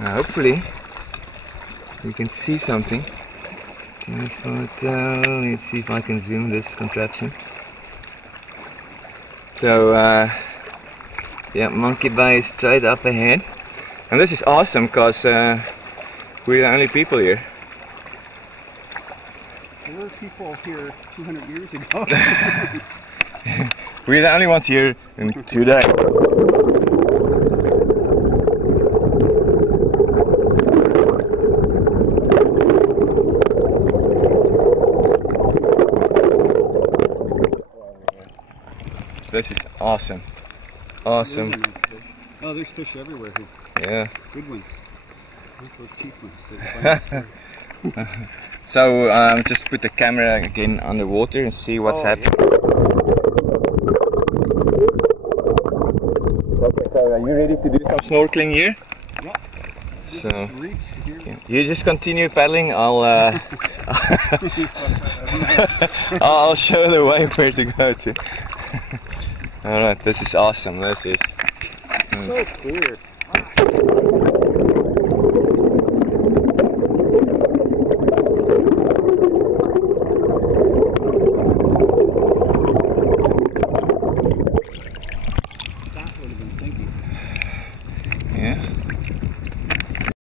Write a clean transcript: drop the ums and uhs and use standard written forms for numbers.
Hopefully we can see something. Photo. Let's see if I can zoom this contraption. So yeah, Monkey Bay is straight up ahead, and this is awesome because we're the only people here. There were people here 200 years ago. We're the only ones here today. This is awesome. Awesome. Really nice fish. Oh, there's fish everywhere here. Yeah. Good ones. Not those cheap ones. So just put the camera again underwater and see what's happening. Yeah. Okay, so are you ready to do some snorkeling here? Yeah. So you just continue paddling. I'll show the way where to go to. Alright, this is awesome. This is so clear.